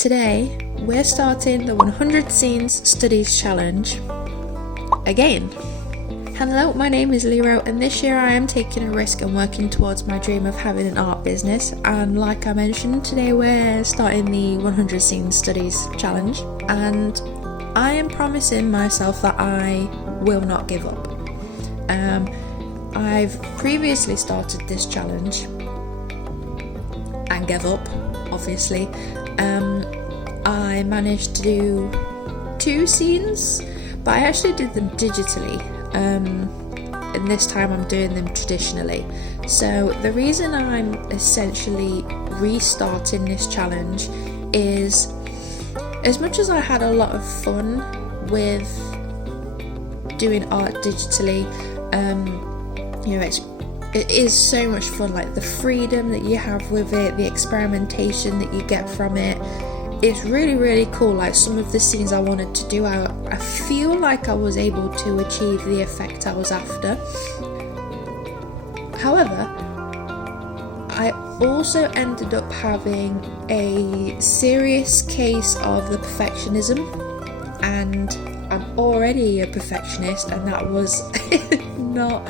Today, we're starting the 100 Scenes Studies Challenge again. Hello, my name is Lero, and this year I am taking a risk and working towards my dream of having an art business. And like I mentioned, today we're starting the 100 Scenes Studies Challenge, and I am promising myself that I will not give up. I've previously started this challenge and gave up, obviously. I managed to do 2 scenes, but I actually did them digitally, and this time I'm doing them traditionally. So the reason I'm essentially restarting this challenge is, as much as I had a lot of fun with doing art digitally, it is so much fun, like the freedom that you have with it, the experimentation that you get from it. It's really, really cool. Like some of the scenes I wanted to do, I feel like I was able to achieve the effect I was after. However, I also ended up having a serious case of the perfectionism, and I'm already a perfectionist, and that was not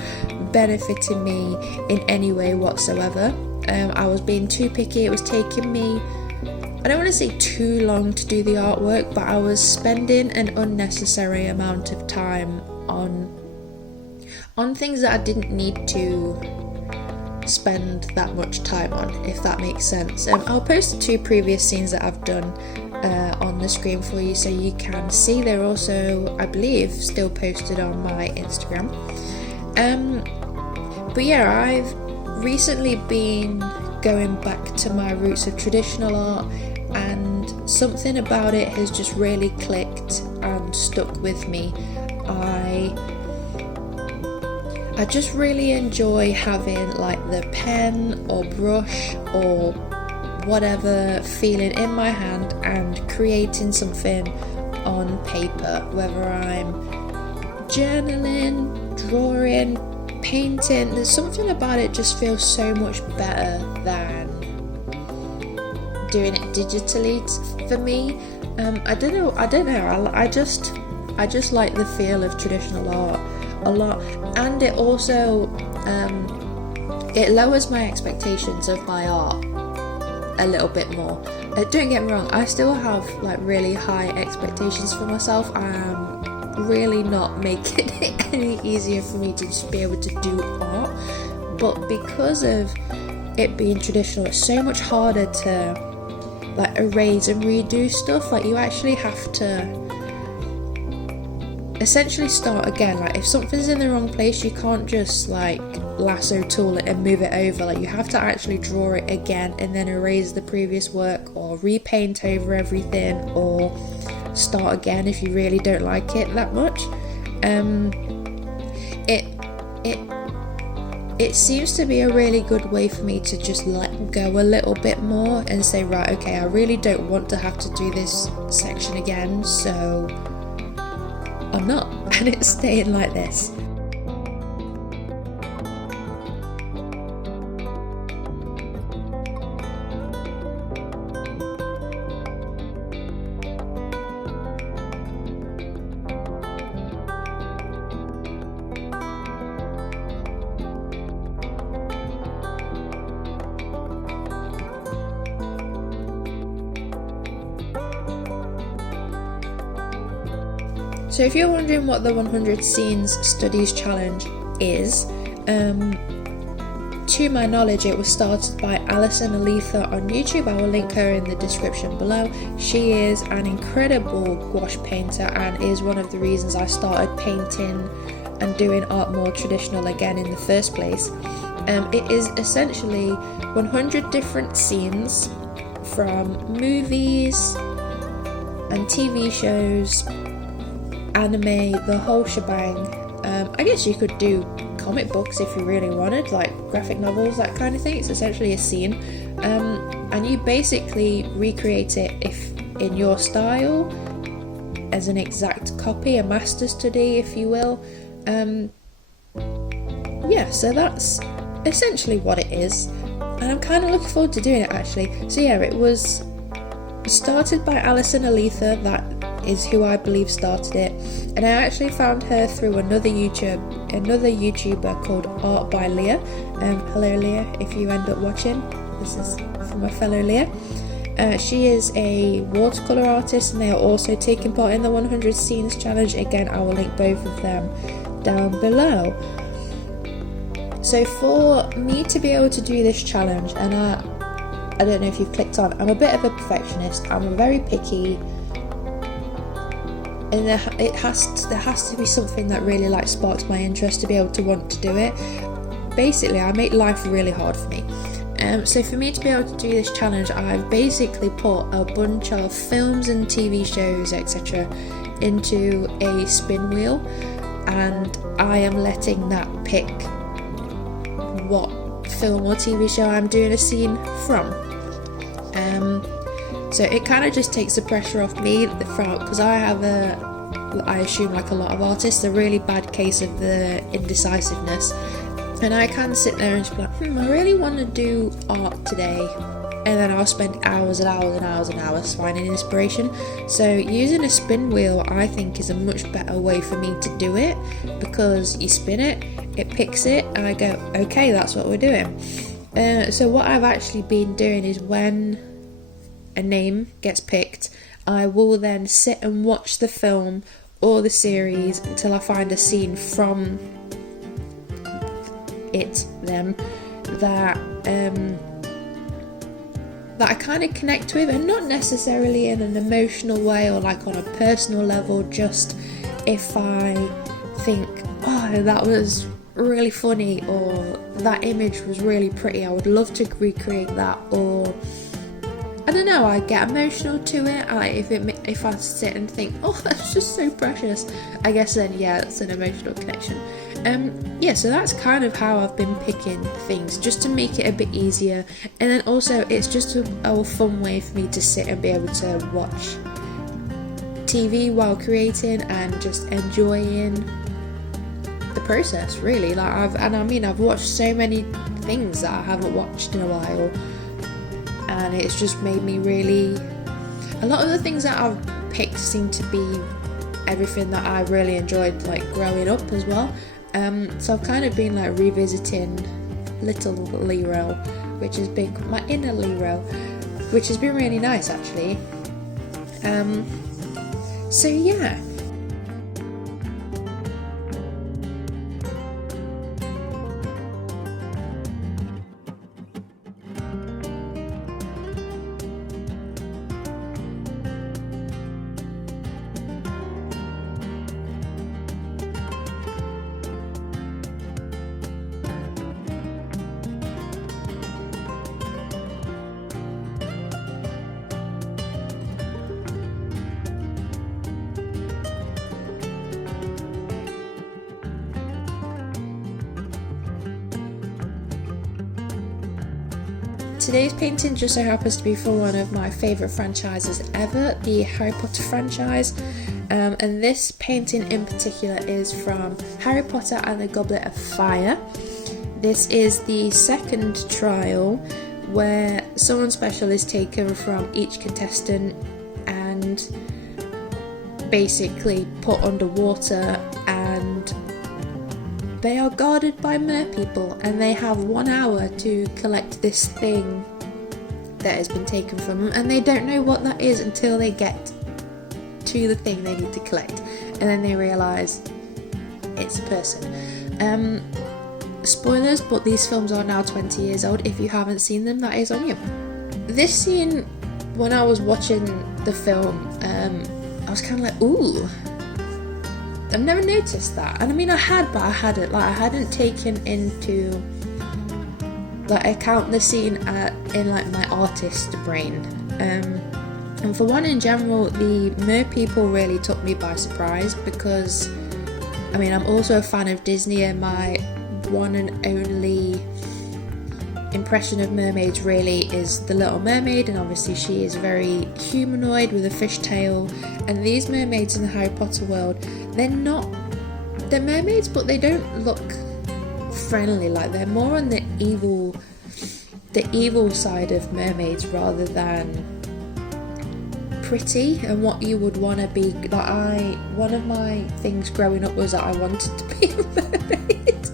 benefiting me in any way whatsoever. I was being too picky. It was taking me, I don't want to say too long to do the artwork, but I was spending an unnecessary amount of time on things that I didn't need to spend that much time on, if that makes sense. I'll post the 2 previous scenes that I've done on the screen for you so you can see. They're also, I believe, still posted on my Instagram. But yeah, I've recently been going back to my roots of traditional art, and something about it has just really clicked and stuck with me. I just really enjoy having like the pen or brush or whatever feeling in my hand and creating something on paper, whether I'm journaling, drawing, painting. There's something about it just feels so much better than doing it digitally for me. I don't know. I just like the feel of traditional art a lot, and it also it lowers my expectations of my art a little bit more. Don't get me wrong, I still have like really high expectations for myself. I'm really not making it any easier for me to just be able to do art, but because of it being traditional, it's so much harder to like erase and redo stuff. Like you actually have to essentially start again. Like if something's in the wrong place, you can't just like lasso tool it and move it over. Like you have to actually draw it again and then erase the previous work, or repaint over everything, or start again if you really don't like it that much. It seems to be a really good way for me to just let go a little bit more and say, right, okay, I really don't want to have to do this section again, so I'm not, and it's staying like this. So if you're wondering what the 100 Scenes Studies Challenge is, to my knowledge it was started by Alison Aletha on YouTube. I will link her in the description below. She is an incredible gouache painter and is one of the reasons I started painting and doing art more traditional again in the first place. It is essentially 100 different scenes from movies and TV shows, anime, the whole shebang. I guess you could do comic books if you really wanted, like graphic novels, that kind of thing. It's essentially a scene, and you basically recreate it if in your style as an exact copy, a master study if you will. So that's essentially what it is, and I'm kind of looking forward to doing it actually. So yeah, it was Started by Alison Aletha, that is who I believe started it, and I actually found her through another YouTuber called Art by Leah. Hello Leah, if you end up watching, this is from my fellow Leah. She is a watercolour artist, and they are also taking part in the 100 Scenes Challenge. Again, I will link both of them down below. So for me to be able to do this challenge, and I don't know if you've clicked on, I'm a bit of a perfectionist, I'm very picky, and there has to be something that really like sparks my interest to be able to want to do it. Basically, I make life really hard for me. So for me to be able to do this challenge, I've basically put a bunch of films and TV shows, etc. into a spin wheel, and I am letting that pick what film or TV show I'm doing a scene from. So it kind of just takes the pressure off me, because I assume like a lot of artists, a really bad case of the indecisiveness. And I can sit there and just be like, I really want to do art today. And then I'll spend hours and hours and hours and hours finding inspiration. So using a spin wheel, I think, is a much better way for me to do it, because you spin it, it picks it, and I go, okay, that's what we're doing. So what I've actually been doing is when a name gets picked, I will then sit and watch the film or the series until I find a scene from them that I kind of connect with, and not necessarily in an emotional way or like on a personal level, just if I think, oh, that was really funny, or that image was really pretty, I would love to recreate that, or I don't know, I get emotional to it. If I sit and think, oh, that's just so precious, I guess then yeah, it's an emotional connection. So that's kind of how I've been picking things, just to make it a bit easier, and then also it's just a fun way for me to sit and be able to watch TV while creating and just enjoying the process, really. I've watched so many things that I haven't watched in a while, and it's just made me really, a lot of the things that I've picked seem to be everything that I really enjoyed like growing up as well. So I've kind of been like revisiting little Lero, which has been my inner Lero, which has been really nice actually. So yeah. Today's painting just so happens to be for one of my favourite franchises ever, the Harry Potter franchise, and this painting in particular is from Harry Potter and the Goblet of Fire. This is the second trial where someone special is taken from each contestant and basically put underwater, and they are guarded by merpeople, and they have 1 hour to collect this thing that has been taken from them, and they don't know what that is until they get to the thing they need to collect, and then they realise it's a person. Spoilers, but these films are now 20 years old. If you haven't seen them, that is on you. This scene, when I was watching the film, I was kind of like, ooh, I've never noticed that. And I mean, I had, but I hadn't taken into account the scene in like my artist brain. And for one, in general, the merpeople really took me by surprise, because I mean, I'm also a fan of Disney, and my one and only impression of mermaids really is The Little Mermaid, and obviously she is very humanoid with a fishtail. And these mermaids in the Harry Potter world, they're mermaids, but they don't look friendly. Like, they're more on the evil side of mermaids rather than pretty and what you would want to be. Like one of my things growing up was that I wanted to be a mermaid.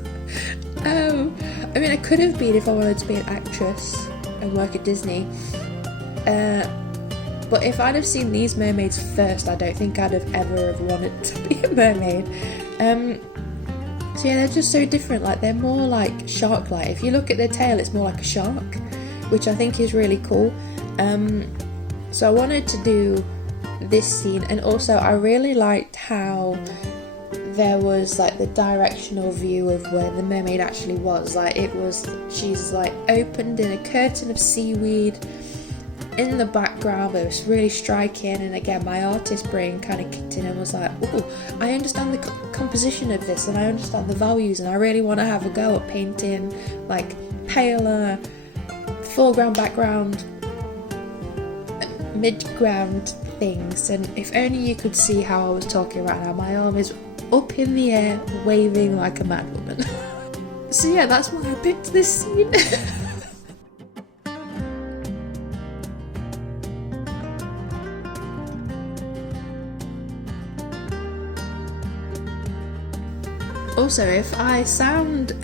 I mean, I could have been if I wanted to be an actress and work at Disney. But if I'd have seen these mermaids first, I don't think I'd have ever have wanted to be a mermaid. So yeah, they're just so different. Like they're more like shark-like. If you look at their tail, it's more like a shark, which I think is really cool. So I wanted to do this scene, and also I really liked how there was like the directional view of where the mermaid actually was. Like she's like opened in a curtain of seaweed. In the background, it was really striking, and again my artist brain kind of kicked in and was like, oh, I understand the composition of this and I understand the values, and I really want to have a go at painting like paler foreground, background, mid-ground things. And if only you could see how I was talking right now, my arm is up in the air waving like a madwoman. So yeah, that's why I picked this scene. Also, if I sound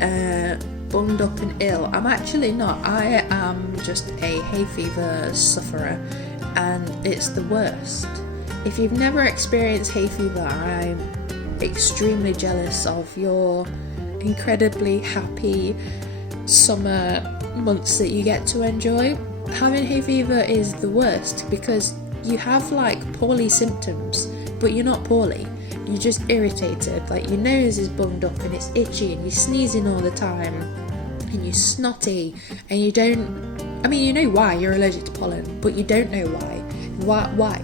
bunged up and ill, I'm actually not. I am just a hay fever sufferer, and it's the worst. If you've never experienced hay fever, I'm extremely jealous of your incredibly happy summer months that you get to enjoy. Having hay fever is the worst because you have like poorly symptoms, but you're not poorly. You're just irritated, like your nose is bunged up and it's itchy and you're sneezing all the time and you're snotty and you don't, I mean, you know why, you're allergic to pollen, but you don't know why.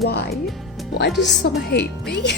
Why does summer hate me?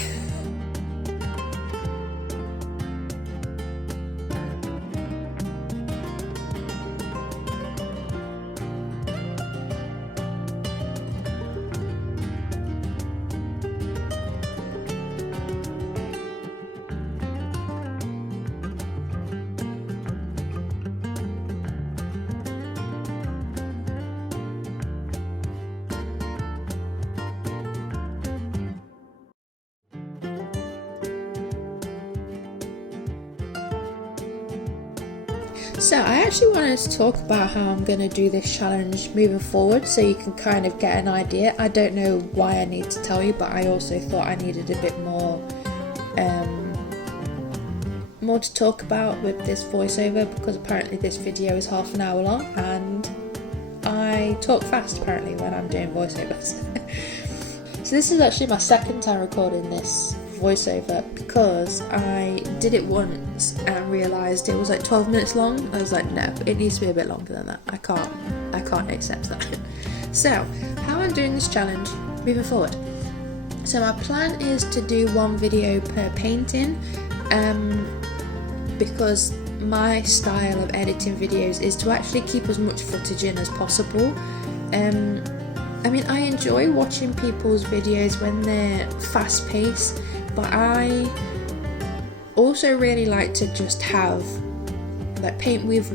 So I actually wanted to talk about how I'm going to do this challenge moving forward so you can kind of get an idea. I don't know why I need to tell you, but I also thought I needed a bit more to talk about with this voiceover, because apparently this video is half an hour long and I talk fast apparently when I'm doing voiceovers. So this is actually my second time recording this voiceover because I did it once and realised it was like 12 minutes long. I was like, no, it needs to be a bit longer than that. I can't accept that. So how I'm doing this challenge moving forward. So my plan is to do one video per painting, because my style of editing videos is to actually keep as much footage in as possible. I mean, I enjoy watching people's videos when they're fast paced, but I also really like to just have like paint with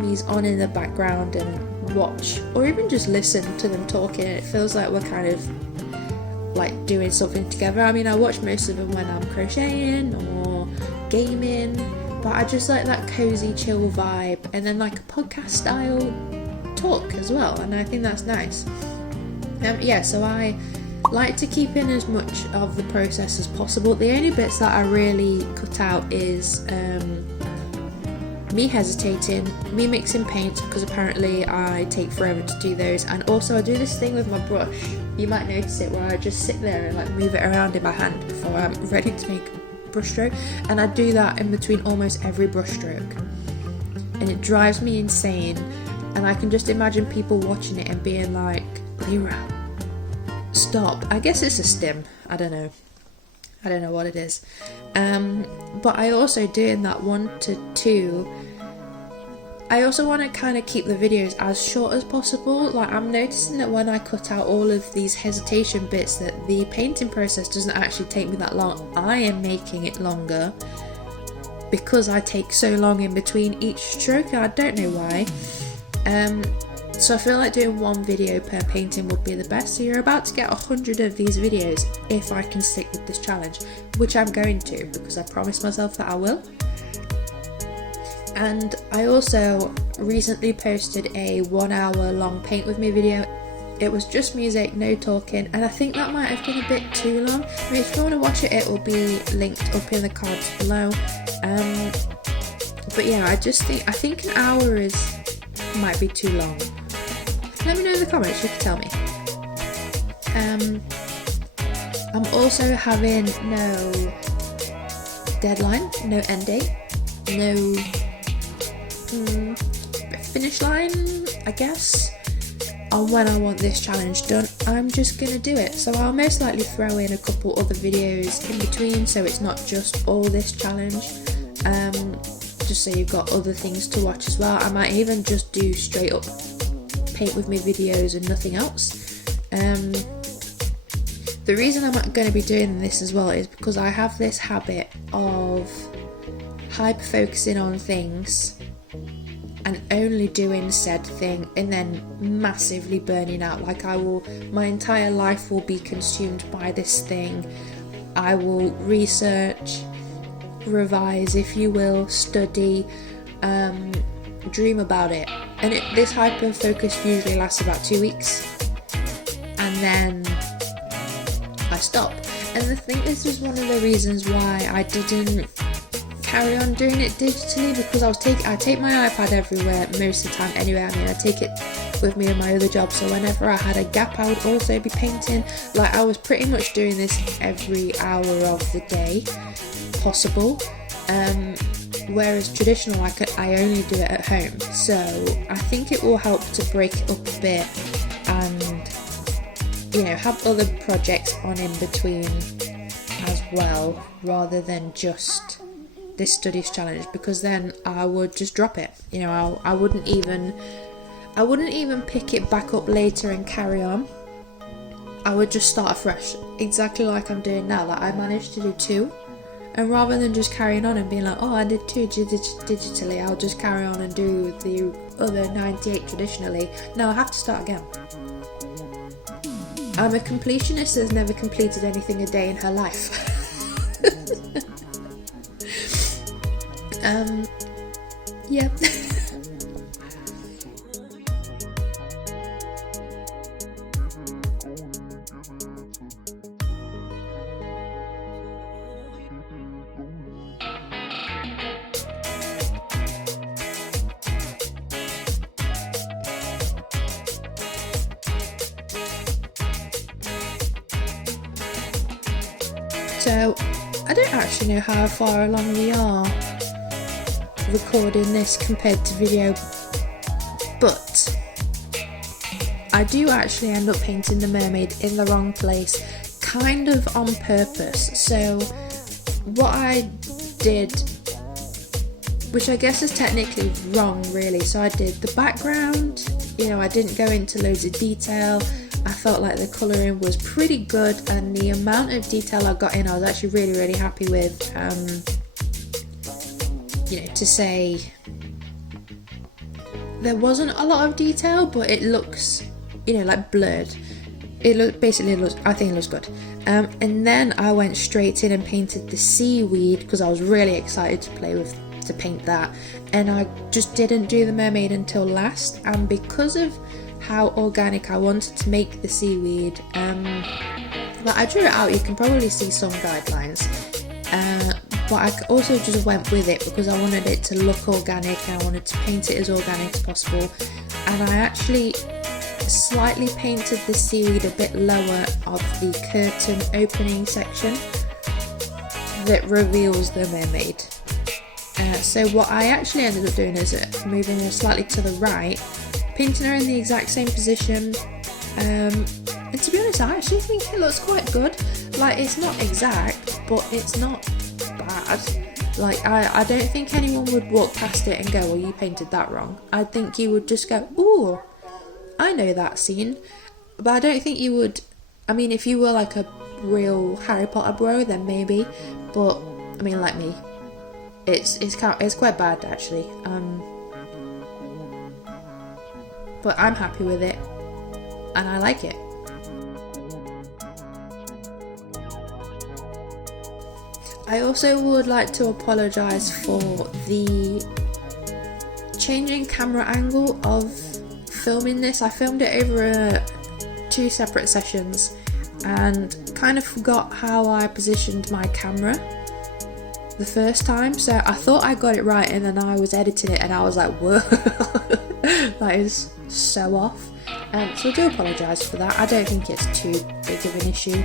me's on in the background and watch, or even just listen to them talking. It feels like we're kind of like doing something together. I mean, I watch most of them when I'm crocheting or gaming, but I just like that cozy chill vibe, and then like a podcast style talk as well, and I think that's nice. Yeah, so I like to keep in as much of the process as possible. The only bits that I really cut out is me hesitating, me mixing paints, because apparently I take forever to do those, and also I do this thing with my brush, you might notice it, where I just sit there and like move it around in my hand before I'm ready to make a brush stroke, and I do that in between almost every brush stroke, and it drives me insane. And I can just imagine people watching it and being like, Lyra, stop. I guess it's a stim, I don't know what it is. But I also, doing that 1 to 2, I also want to kind of keep the videos as short as possible. Like, I'm noticing that when I cut out all of these hesitation bits, that the painting process doesn't actually take me that long. I am making it longer because I take so long in between each stroke. I don't know why. So I feel like doing one video per painting would be the best. So you're about to get 100 of these videos if I can stick with this challenge, which I'm going to, because I promised myself that I will. And I also recently posted a 1 hour long paint with me video. It was just music, no talking, and I think that might have been a bit too long. I mean, if you want to watch it, it will be linked up in the cards below. But yeah, I think an hour might be too long. Let me know in the comments, you can tell me. I'm also having no deadline, no end date, no finish line, I guess, on when I want this challenge done. I'm just gonna do it. So I'll most likely throw in a couple other videos in between, so it's not just all this challenge, just so you've got other things to watch as well. I might even just do straight up paint with me videos and nothing else. The reason I'm going to be doing this as well is because I have this habit of hyper focusing on things and only doing said thing and then massively burning out. Like my entire life will be consumed by this thing. I will research, revise, if you will, study, dream about it, and this hyper focus usually lasts about 2 weeks, and then I stop. And I think this is one of the reasons why I didn't carry on doing it digitally, because I take my iPad everywhere most of the time anyway. I mean, I take it with me in my other job, so whenever I had a gap I would also be painting. Like, I was pretty much doing this every hour of the day possible, whereas traditional I only do it at home. So I think it will help to break it up a bit and, you know, have other projects on in between as well, rather than just this studies challenge, because then I would just drop it. You know, I wouldn't even pick it back up later and carry on. I would just start afresh, exactly like I'm doing now. Like, I managed to do 2, and rather than just carrying on and being like, oh, I did 2 digitally, I'll just carry on and do the other 98 traditionally. No, I have to start again. I'm a completionist that's never completed anything a day in her life. Yeah. So, I don't actually know how far along we are recording this compared to video, but I do actually end up painting the mermaid in the wrong place, kind of on purpose. So what I did, which I guess is technically wrong really, so I did the background, you know, I didn't go into loads of detail. I felt like the colouring was pretty good, and the amount of detail I got in I was actually really happy with. You know, to say there wasn't a lot of detail, but it looks, you know, like blurred. I think it looks good. And then I went straight in and painted the seaweed because I was really excited to paint that, and I just didn't do the mermaid until last. And because of how organic I wanted to make the seaweed, but I drew it out. You can probably see some guidelines, but I also just went with it because I wanted it to look organic and I wanted to paint it as organic as possible. And I actually slightly painted the seaweed a bit lower of the curtain opening section that reveals the mermaid. So what I actually ended up doing is moving her slightly to the right, painting her in the exact same position, and to be honest I actually think it looks quite good. Like, it's not exact, but it's not bad. Like, I don't think anyone would walk past it and go, well, you painted that wrong. I think you would just go, ooh, I know that scene. But I don't think you would, I mean, if you were like a real Harry Potter bro, then maybe, but I mean, like me, it's quite bad actually. but I'm happy with it and I like it. I also would like to apologise for the changing camera angle of filming this. I filmed it over 2 separate sessions and kind of forgot how I positioned my camera the first time, so I thought I got it right, and then I was editing it and I was like, whoa, that is so off. So I do apologise for that. I don't think it's too big of an issue.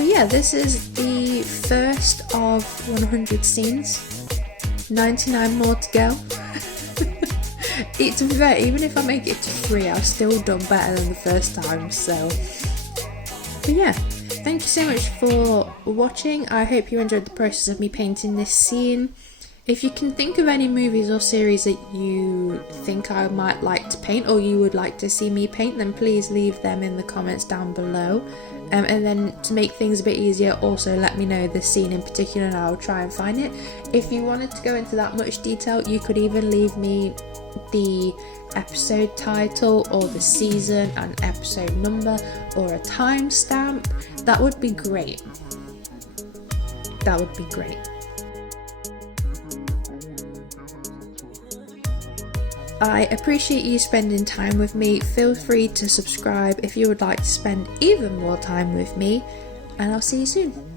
But yeah, this is the first of 100 scenes. 99 more to go. To be fair, even if I make it to 3, I've still done better than the first time, so. But yeah, thank you so much for watching. I hope you enjoyed the process of me painting this scene. If you can think of any movies or series that you think I might like to paint or you would like to see me paint, then please leave them in the comments down below. And then to make things a bit easier, also let me know the scene in particular and I'll try and find it. If you wanted to go into that much detail, you could even leave me the episode title or the season and episode number or a timestamp. That would be great. That would be great. I appreciate you spending time with me. Feel free to subscribe if you would like to spend even more time with me, and I'll see you soon.